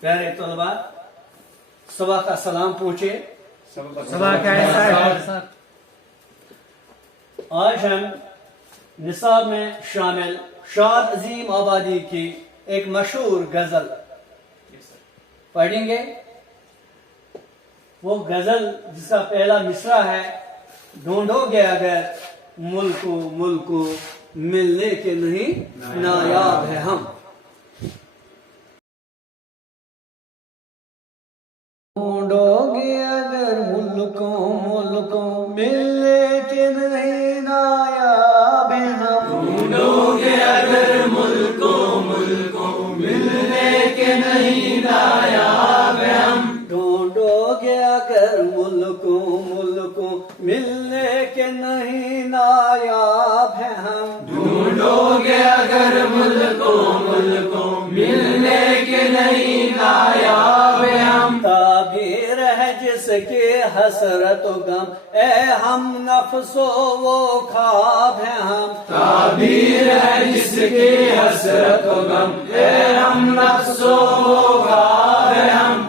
پیارے طلباء صبح کا سلام پوچھے. صبح کا ایسا آج ہم نصاب میں شامل شاد عظیم آبادی کی ایک مشہور غزل پڑھیں گے. وہ غزل جس کا پہلا مصرع ہے، ڈھونڈو گے اگر ملکو ملنے کے نہیں نایاب ہے ہم. ڈھونڈو گے اگر ملکوں ملنے کے نہیں نایاب ہے ہم. ڈھونڈو گے اگر ملکوں ملنے کے نہیں نایاب ہے ہم. ڈھونڈو گے اگر ملکوں ملنے کے نہیں نایاب ہے ہم. ڈھونڈو گے اگر ملکوں ملنے کے نہیں نایاب ہے ہم. تعبیر ہے جس کی حسرت و غم اے ہم نفس و وہ خواب ہے ہم. تعبیر ہے جس کی حسرت و غم اے ہم نفس و وہ خواب ہے ہم.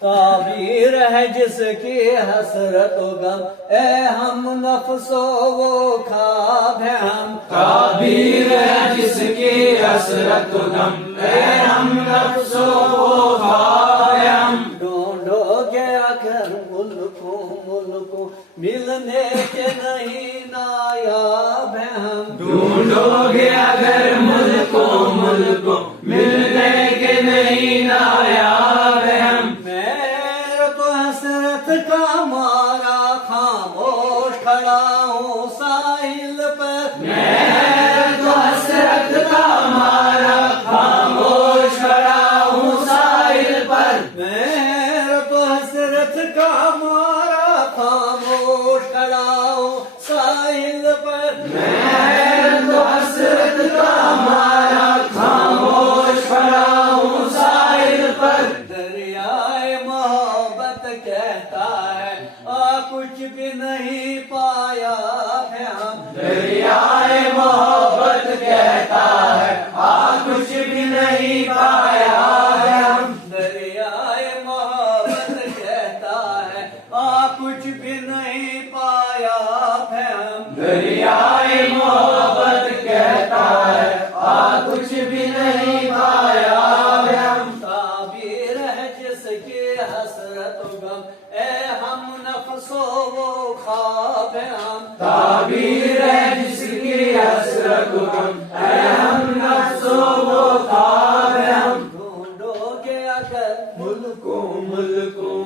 تعبیر ہے جس کی حسرت و غم اے ہم نفس و وہ خواب ہے ہم. تعبیر ہے جس کی حسرت و غم اے ہم نفس و وہ خواب ہے ہم. ڈھونڈو گے اگر ملکوں ملنے کے نہیں نایاب ہے ہم. ڈھونڈو گے اگر ملکوں ملنے کے نہیں نایاب ہے ہم. میرا تو حسرت کا مارا خاموش کھڑا ہوں ساحل پر. میں تو حسرت کا مارا خاموش کھڑا ہوں ساحل پر. میرا تو حسرت کا مارا خاموش کھڑا ہوں ساحل پر. میں تو حسرت کا مارا خاموش کھڑا ہوں ساحل پر. دریائے محبت کہتا ہے کچھ بھی نہیں پایا ہے ہم. دریائے محبت کہتا ہے کچھ بھی نہیں پایا ہے ہم. دریائے محبت کہتا ہے کچھ بھی نہیں پایا ہے ہم. دریائے محبت کہتا ہے کچھ بھی نہیں پایا ہے ہم. تعبیر ہے جس کی حسرت و غم اے ہم نفس و وہ خواب ہے ہم. تعبیر ہے جس کی حسرت و غم اے ہم نفس و وہ خواب ہے ہم. ڈھونڈو گے اگر ملکوں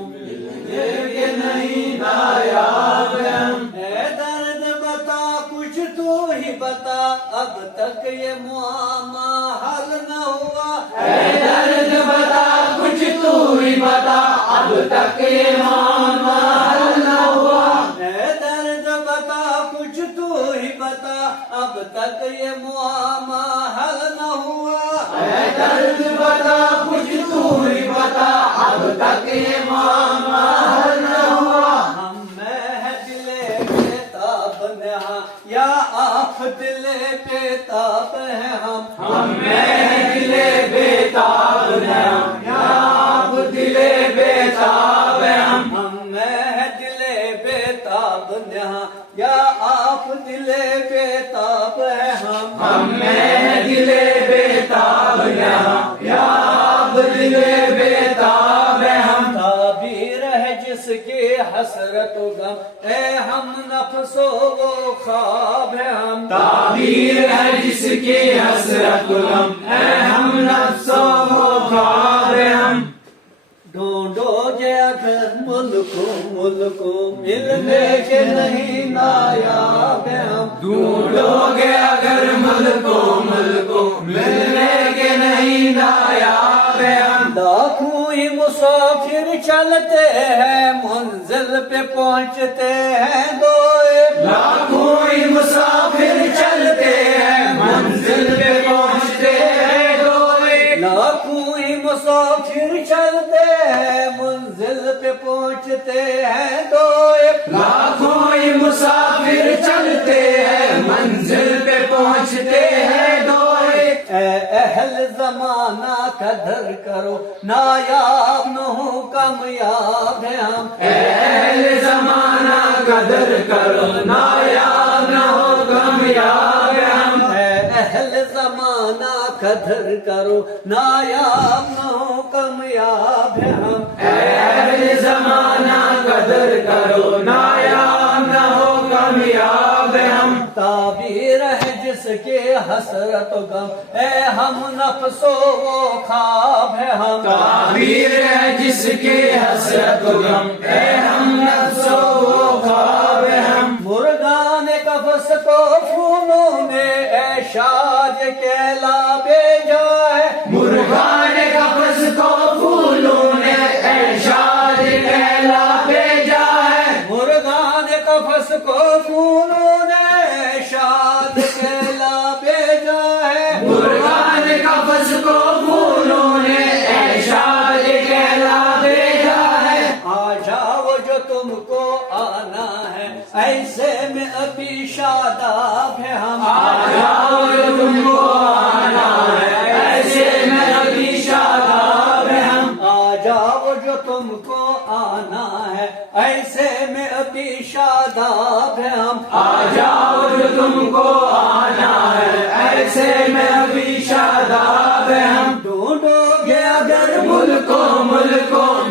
ملنے کے نہیں نایاب ہے ہم. اے درد بتا کچھ تو ہی بتا اب تک یہ معامہ حل نہ ہوا. اے درد بتا کچھ تو ہی بتا اب تک یہ معاملہ حل نہ ہوا. اے درد بتا کچھ تو ہی بتا اب تک یہ معامہ حل نہ ہوا. اے درد بتا کچھ تو ہی بتا اب تک یہ معاملہ حل نہ ہوا. ہم میں ہے دلے بےتاب نہاں یا آپ دلے بےتاب ہیں ہم. ہم میں دلے بےتاب ہیں ہم یا آپ دلے بےتاب ہیں ہم. ہم میں دلے بےتاب نہاں یا آپ دلے بےتاب ہیں ہم. ہم میں دلے بےتاب ہیں ہم یا آپ دلے بےتاب ہیں ہم. تعبیر ہے جس کی حسرت و غم اے ہم نفس و وہ خواب ہے ہم. تعبیر ہے جس کی حسرت و غم اے ہم نفس و وہ خواب ہیں ہم. ڈھونڈو گے اگر ملکوں ملنے کے نہیں نایاب ہے ہم. ڈھونڈو گے اگر ملکوں ملنے کے نہیں نایاب ہے ہم. لاکھوں ہی مسافر چلتے ہیں منزل پہ پہنچتے ہیں دو ایک. لاکھوں ہی مسافر چلتے ہیں منزل پہ پہنچتے ہیں دو ایک. لاکھوں ہی مسافر چلتے ہیں منزل پہ پہنچتے ہیں دو ایک. لاکھوں ہی مسافر چلتے ہیں منزل پہ پہنچتے ہیں دو ایک. اے اہل زمانہ قدر کرو نایاب نہ ہو کامیاب ہے ہم اہل زمانہ قدر کرو نایاب نہ ہو کامیاب ہے ہم اہل زمانہ قدر کرو نایاب نہ ہو کامیاب ہے ہم اہل زمانہ قدر کرو نایاب نہ ہو کامیاب ہے ہم تعبیر ہے جس کے حسرت و غم اے ہم نفس و خواب ہے ہم تعبیر ہے جس کے حسرت و غم اے ہم نفس و خواب ہے ہم مرغان قفس کو پھولوں نے اعشاج کہلا بھیجا ہے مرغان قفس کو پھولوں نے اعشاج کہلا بھیجا ہے مرغان قفس کو پھولوں نے اعشاج کہلا بھیجا ہے مرغان قفس کو پھولوں نے اعشاج کہلا بھیجا ہے آ جاؤ جو تم کو آنا ہے ایسے میں ابھی شاداب ہے ہم آ جاؤ جو تم کو آنا ہے ایسے میں ابھی شاداب ہے ہم آ جاؤ جو تم کو آنا ہے ایسے میں ابھی شاداب ہے ہم آ جاؤ جو تم کو آنا ہے ایسے میں ابھی شاداب ہے ہم ڈھونڈو گے اگر ملکوں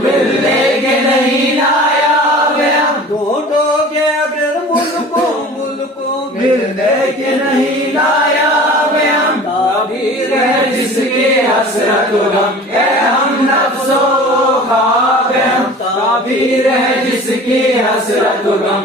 ملنے کے نہیں نایاب ہے ہم ڈھونڈو گے اگر ملکوں ملنے کے نہیں نایاب ہے ہم تعبیر ہے جس کی حسرت و غم اے ہم نفس و خواب ہے ہم تعبیر ہے جس کی حسرت و غم